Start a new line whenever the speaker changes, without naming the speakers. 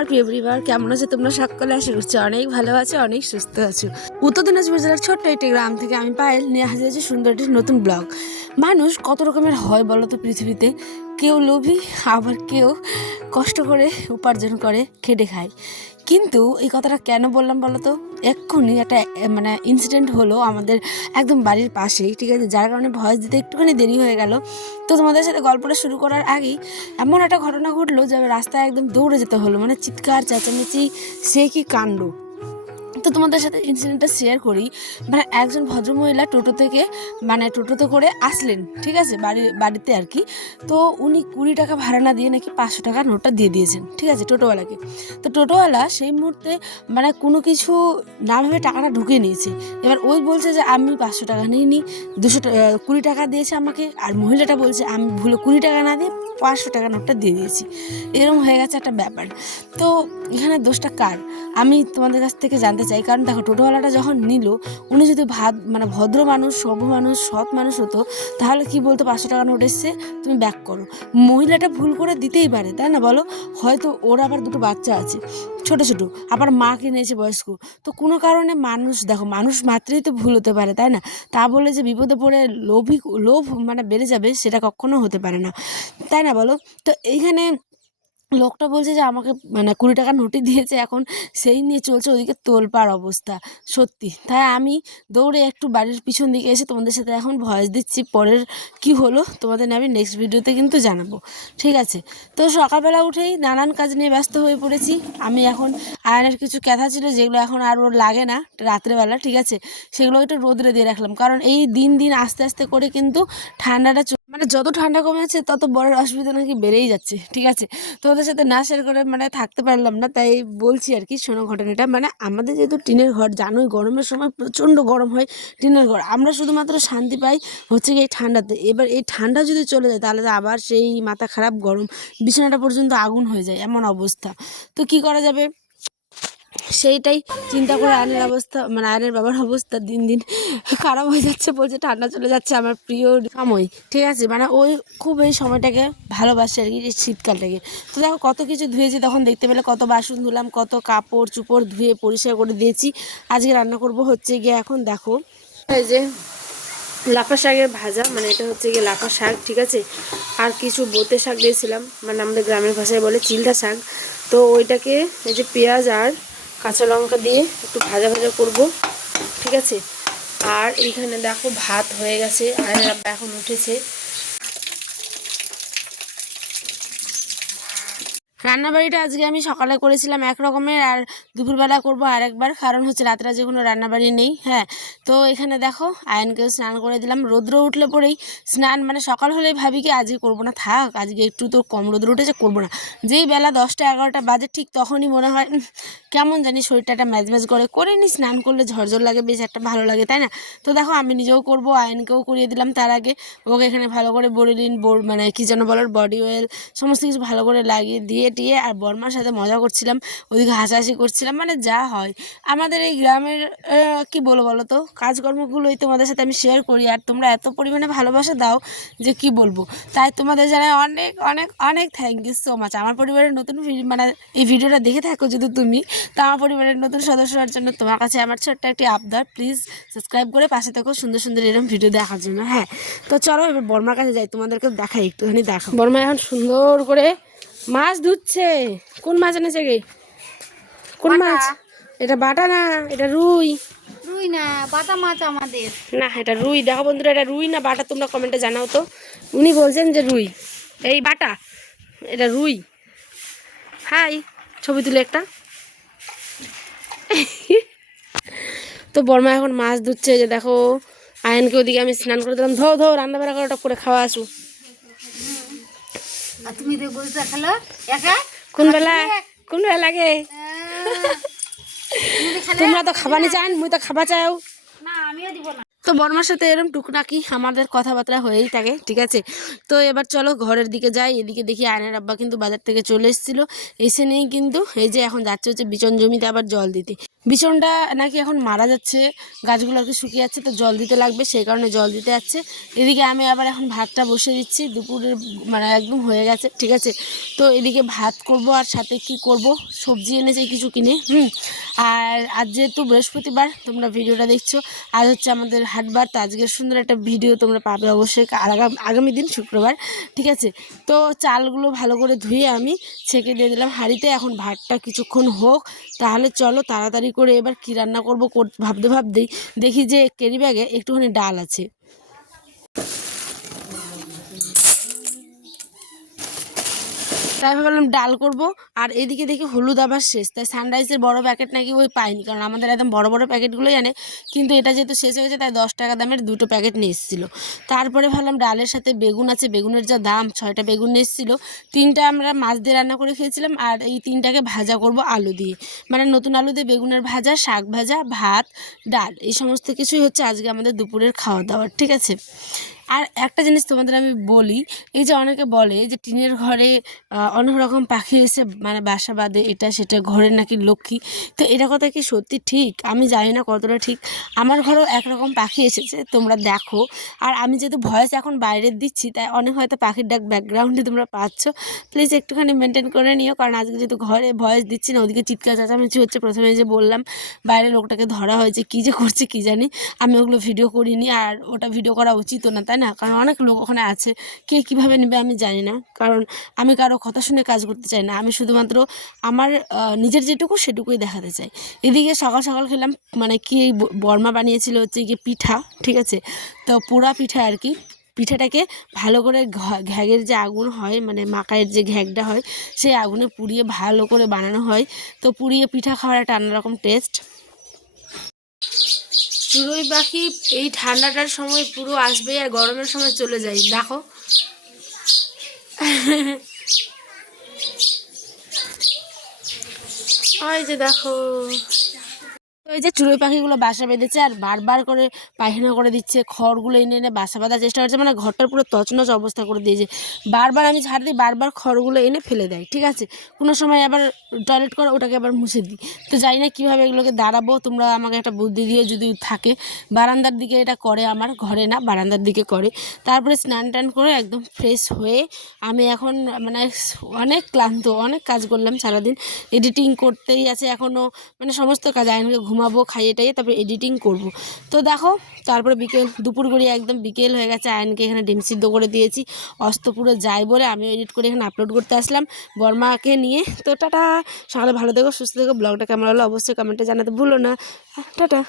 আমার প্রিয় পরিবার, কেমন আছে? তোমরা সকলে আশা করছি অনেক ভালো আছো, অনেক সুস্থ আছো। উত্তর দিনাজপুর জেলার ছোট্ট একটি গ্রাম থেকে আমি পায়েল নিয়ে হাজির আছি সুন্দর একটি নতুন ব্লগ। মানুষ কত রকমের হয় বলো তো পৃথিবীতে? কেউ লোভী, আবার কেউ কষ্ট করে উপার্জন করে খেটে খায়। কিন্তু এই কথাটা কেন বললাম বলো তো? এক্ষুনি একটা মানে ইনসিডেন্ট হলো আমাদের একদম বাড়ির পাশেই, ঠিক আছে? যার কারণে ভয়েস দিতে একটুখানি দেরি হয়ে গেল। তো তোমাদের সাথে গল্পটা শুরু করার আগেই এমন একটা ঘটনা ঘটলো যে রাস্তায় একদম দৌড়ে যেতে হলো। মানে চিৎকার, চেঁচামেচি, সে কি কাণ্ড? তো তোমাদের সাথে ইনসিডেন্টটা শেয়ার করি। মানে একজন ভদ্রমহিলা টোটো থেকে মানে টোটোতে করে আসলেন, ঠিক আছে? বাড়ি, বাড়িতে আর কি। তো উনি কুড়ি টাকা ভাড়া না দিয়ে নাকি পাঁচশো টাকা নোটটা দিয়ে দিয়েছেন, ঠিক আছে? টোটোওয়ালাকে। তো টোটোওয়ালা সেই মুহূর্তে মানে কোনো কিছু না ভেবে টাকাটা ঢুকিয়ে নিয়েছে। এবার ওই বলছে যে, আমি পাঁচশো টাকা নিইনি, দুশো কুড়ি টাকা দিয়েছে আমাকে। আর মহিলাটা বলছে, আমি ভুলে কুড়ি টাকা না দিয়ে পাঁচশো টাকা নোটটা দিয়ে দিয়েছি। এরকম হয়ে গেছে একটা ব্যাপার। তো এখানে দোষটা কার? আমি তোমাদের কাছ থেকে জানতে চাই, কারণ দেখো টোটোওয়ালাটা যখন নিল, উনি যদি ভাত মানে ভদ্র মানুষ, সভ্য মানুষ, সৎ মানুষ হতো, তাহলে কি বলতো পাঁচশো টাকা নোট এসছে, তুমি ব্যাক করো। মহিলাটা ভুল করে দিতেই পারে, তাই না বলো? হয়তো ওর আবার দুটো বাচ্চা আছে, ছোট ছোট, আবার মা কিনেছে বয়স্ক। তো কোনো কারণে মানুষ, দেখো মানুষ মাত্রই তো ভুল হতে পারে, তাই না? তা বলে যে বিপদে পড়ে লোভই লোভ মানে বেড়ে যাবে, সেটা কখনো হতে পারে না, তাই না বলো? তো এইখানে লোকটা বলছে যে, আমাকে মানে কুড়ি টাকা নোটই দিয়েছে, এখন সেই নিয়ে চলছে ওদিকে তোলপাড় অবস্থা। সত্যি। তাই আমি দৌড়ে একটু বাড়ির পিছন দিকে এসে তোমাদের সাথে এখন ভয়েস দিচ্ছি, পরের কি হলো তোমাদের আমি নেক্সট ভিডিওতে কিন্তু জানাব। ঠিক আছে? তো সকালবেলা উঠেই নানান কাজ নিয়ে ব্যস্ত হয়ে পড়েছি। আমি এখন আয়নের কিছু ক্যাথা ছিল যেগুলো এখন আর ওর লাগে না রাত্রেবেলা, ঠিক আছে? সেগুলো একটু রোদরে দিয়ে রাখলাম। কারণ এই দিন দিন আস্তে আস্তে করে কিন্তু ঠান্ডাটা মানে যত ঠান্ডা কমে যাচ্ছে তত বড় অসুবিধা নাকি বেড়েই যাচ্ছে, ঠিক আছে? তো ওদের সাথে না শেয়ার করে মানে থাকতে পারলাম না, তাই বলছি আর কি, শোনো ঘটনাটা। মানে আমাদের যেহেতু টিনের ঘর, জানোই গরমের সময় প্রচণ্ড গরম হয় টিনের ঘর। আমরা শুধুমাত্র শান্তি পাই হচ্ছে এই ঠান্ডাতে। এবার এই ঠান্ডা যদি চলে যায়, তাহলে তো আবার সেই মাথা খারাপ গরম, বিছানাটা পর্যন্ত আগুন হয়ে যায়, এমন অবস্থা। তো কি করা যাবে? সেইটাই চিন্তা করে আয়নের অবস্থা মানে আয়নের বাবার অবস্থা দিন দিন খারাপ হয়ে যাচ্ছে, বলছে ঠান্ডা চলে যাচ্ছে আমার প্রিয় সময়। ঠিক আছে মানে ওই খুব এই সময়টাকে ভালোবাসে আর কি, এই শীতকালটাকে। তো দেখো কত কিছু ধুয়েছি, তখন দেখতে পেলে কত বাসন ধুলাম, কত কাপড় চুপড় ধুয়ে পরিষ্কার করে দিয়েছি। আজকে রান্না করব হচ্ছে গিয়ে এখন দেখো, এই যে লাফা শাকের ভাজা মানে এটা হচ্ছে গিয়ে লাফা শাক, ঠিক আছে? আর কিছু বোতে শাক দিয়েছিলাম মানে আমাদের গ্রামের ভাষায় বলে চিলটা শাক। তো ওইটাকে এই যে পেঁয়াজ আর কাঁচা লঙ্কা দিয়ে একটু ভাজা ভাজা করব, ঠিক আছে? আর এইখানে দেখো ভাত হয়ে গেছে, আর এখন উঠেছে। রান্নাবাড়িটা আজকে আমি সকালে করেছিলাম এক রকমের আর দুপুরবেলা করব আর একবার কারণ হচ্ছে রাত্রে যে কোনো রান্নাবাড়ি নেই হ্যাঁ। তো এখানে দেখো, আয়নকেও স্নান করে দিলাম। রৌদ্র উঠলে পরেই স্নান মানে সকাল হলেই ভাবি কি আজকে করব না, থাক, আজকে একটু তো কম রৌদ্র উঠেছে, করব না। যেই বেলা দশটা এগারোটা বাজে, ঠিক তখনই মনে হয় কেমন জানি শরীরটা একটা ম্যাজ ম্যাজ করে। করে নি, স্নান করলে ঝরঝর লাগে, বেশ একটা ভালো লাগে, তাই না? তো দেখো, আমি নিজেও করব, আয়নকেও করিয়ে দিলাম তার আগে। ওকে এখানে ভালো করে বড়িলিন বোর মানে কি যেন বলার বডি অয়েল সমস্ত কিছু ভালো করে লাগিয়ে দিয়ে টিয়ে আর বর্মার সাথে মজা করছিলাম, ওদিকে হাসাহাসি করছিলাম মানে যা হয়। আমাদের এই গ্রামের কি বলব বলো তো কাজকর্মগুলোই তোমাদের সাথে আমি শেয়ার করি। আর তোমরা এত পরিমাণে ভালোবাসা দাও যে কি বলব? তাই তোমাদের জানাই অনেক অনেক অনেক থ্যাংক ইউ সো মাচ আমার পরিবারের নতুন মানে এই ভিডিওটা দেখে থাকো যদি তুমি। তা আমার পরিবারের নতুন সদস্য হওয়ার জন্য তোমার কাছে আমার ছোট্ট একটি আবদার। প্লিজ সাবস্ক্রাইব করে পাশে থাকো সুন্দর সুন্দর এরকম ভিডিও দেখার জন্য হ্যাঁ? তো চলো এবার বর্মার কাছে যাই তোমাদেরকে দেখাই, একটুখানি দেখো বর্মা এখন সুন্দর করে মাছ ধুচ্ছে। কোন মাছ এনেছে গে? কোন মাছ? এটা বাটা না এটা রুই।
রুই না বাটা মাছ আমাদের।
না এটা রুই। দেখো বন্ধুরা এটা রুই না বাটা? তোমরা কমেন্টে জানাও তো। উনি বলছেন যে রুই। এই বাটা এটা রুই। হাই ছবি তুলে একটা। তো বর্মা এখন মাছ ধুচ্ছে যে দেখো। আয়নকে ওদিকে আমি স্নান করে দিলাম। ধো ধো রান্না বান্না করে করে খাওয়া আসু
তো বলতে খেলো। একা?
কোন বেলা? কোন বেলা লাগে? তোমরা তো খাবানি চান মুই তো খাবা চাও।
না আমিও দিব না।
তো বর্মার সাথে এরকম টুকটাকি আমাদের কথাবার্তা হয়েই থাকে ঠিক আছে? তো এবার চলো ঘরের দিকে যাই এদিকে দেখি আয়নের আব্বা কিন্তু বাজার থেকে চলে এসেছিল। এসে নেই কিন্তু এই যে এখন যাচ্ছে হচ্ছে বিচন জমিতে আবার জল দিতে। বিচনটা নাকি এখন মারা যাচ্ছে গাছগুলো আর কি শুকিয়ে যাচ্ছে, তো জল দিতে লাগবে, সেই কারণে জল দিতে যাচ্ছে। এদিকে আমি আবার এখন ভাতটা বসে দিচ্ছি, দুপুরের মানে একদম হয়ে গেছে, ঠিক আছে। তো এদিকে ভাত করব আর সাথে কি করব? সবজি এনেছে কিছু কিনে, হুম। আর আজ যেহেতু বৃহস্পতিবার, তোমরা ভিডিওটা দেখছ, আজ হচ্ছে আমাদের হাটবার, তো আজকের সুন্দর একটা ভিডিও তোমরা পাবে অবশ্যই আগামী দিন শুক্রবার, ঠিক আছে। তো চালগুলো ভালো করে ধুয়ে আমি ছেঁকে দিয়ে দিলাম হাঁড়িতে, এখন ভাতটা কিছুক্ষণ হোক, তাহলে চলো তাড়াতাড়ি করে এবার কী রান্না করব কর- ভাবতে ভাবতেই দেখি যে কেরি ব্যাগে একটুখানি ডাল আছে। তাই ভাবলাম ডাল করব। আর এদিকে দেখি হলুদ আবার শেষ। তাই সানরাইজের বড় প্যাকেট নাকি ওই পাইনি, কারণ আমাদের একদম বড় বড় প্যাকেটগুলোই আনে। কিন্তু এটা যেহেতু শেষ হয়েছে, তাই দশ টাকা দামের দুটো প্যাকেট নিয়ে এসেছিল। তারপরে ভাবলাম ডালের সাথে বেগুন আছে, বেগুনের যা দাম, ছয়টা বেগুন এসেছিল। তিনটা আমরা মাছ দিয়ে রান্না করে খেয়েছিলাম, আর এই তিনটাকে ভাজা করব আলু দিয়ে। মানে নতুন আলু দিয়ে বেগুনের ভাজা, শাক ভাজা, ভাত, ডাল, এই সমস্ত কিছুই হচ্ছে আজকে আমাদের দুপুরের খাওয়া দাওয়ার ঠিক আছে? আর একটা জিনিস তোমাদের আমি বলি, এই যে অনেকে বলে যে টিনের ঘরে অনেক রকম পাখি এসে মানে বাসা বাঁধে, এটা সেটা ঘরের নাকি লক্ষ্মী। তো এটা কথা কি সত্যি ঠিক? আমি জানি না কতটা ঠিক। আমার ঘরেও একরকম পাখি এসেছে, তোমরা দেখো। আর আমি যেহেতু ভয়েস এখন বাইরের দিচ্ছি, তাই অনেক হয়তো পাখির ডাক ব্যাকগ্রাউন্ডে তোমরা পাচ্ছ। প্লিজ একটুখানি মেনটেন করে নিও, কারণ আজকে যেহেতু ঘরে ভয়েস দিচ্ছি না, ওদিকে চিৎকার চেঁচামেচি হচ্ছে, প্রথমে যে বললাম বাইরে লোকটাকে ধরা হয়েছে, কী যে করছে কী জানি। আমি ওগুলো ভিডিও করিনি, আর ওটা ভিডিও করা উচিতও না, তাই না? কারণ অনেক লোক ওখানে আছে। কে কীভাবে নেবে আমি জানি না। কারণ আমি কারও কথা শুনে কাজ করতে চাই না। আমি শুধুমাত্র আমার নিজের যেটুকু সেটুকুই দেখাতে চাই। এদিকে সকাল সকাল খেলাম মানে কি বর্মা বানিয়েছিল হচ্ছে গিয়ে পিঠা, ঠিক আছে? তো পোড়া পিঠা আর কি। পিঠাটাকে ভালো করে ঘ্যাগের যে আগুন হয় মানে মাকায়ের যে ঘ্যাগটা হয়, সেই আগুনে পুড়িয়ে ভালো করে বানানো হয়। তো পুড়িয়ে পিঠা খাওয়ার একটা অন্যরকম টেস্ট। চুড়োই পাখি এই ঠান্ডাটার সময় পুরো আসবে আর গরমের সময় চলে যায় দেখো। ওই যে দেখো। ওই যে চুড়োই পাখিগুলো বাসা বেঁধেছে আর বারবার করে পায়খানা করে দিচ্ছে, খড়গুলো এনে এনে বাসা বাঁধার চেষ্টা করছে মানে ঘরটার পুরো তছনছ অবস্থা করে দিয়েছে। বারবার আমি ঝাড় দিই, বারবার খড়গুলো এনে ফেলে দেয়, ঠিক আছে? কোনো সময় আবার টয়লেট করে, ওটাকে আবার মুছে দিই। তো জানি না কীভাবে এগুলোকে দাঁড়াবো, তোমরা আমাকে একটা বুদ্ধি দিয়ে যদি থাকে। বারান্দার দিকে এটা করে আমার, ঘরে না, বারান্দার দিকে করে। তারপরে স্নান টান করে একদম ফ্রেশ হয়ে আমি এখন মানে অনেক ক্লান্ত, অনেক কাজ করলাম সারাদিন। এডিটিং করতেই আছে এখনও মানে সমস্ত কাজ, আয়নকে ঘুমাবো, খাইয়ে টাইয়ে তারপরে এডিটিং করব। তো দেখো, তারপরে বিকেল, দুপুর গড়িয়ে একদম বিকেল হয়ে গেছে, আয়নকে এখানে ডিম সিদ্ধ করে দিয়েছি। অস্ত পুরো যাই বলে আমি এডিট করে এখানে আপলোড করতে আসলাম, বর্মাকে নিয়ে। তো টাটা, সকালে ভালো দেখো সুস্থ থেকো, ব্লগটা কেমন হলো অবশ্যই কমেন্টে জানাতে ভুলো না। টাটা।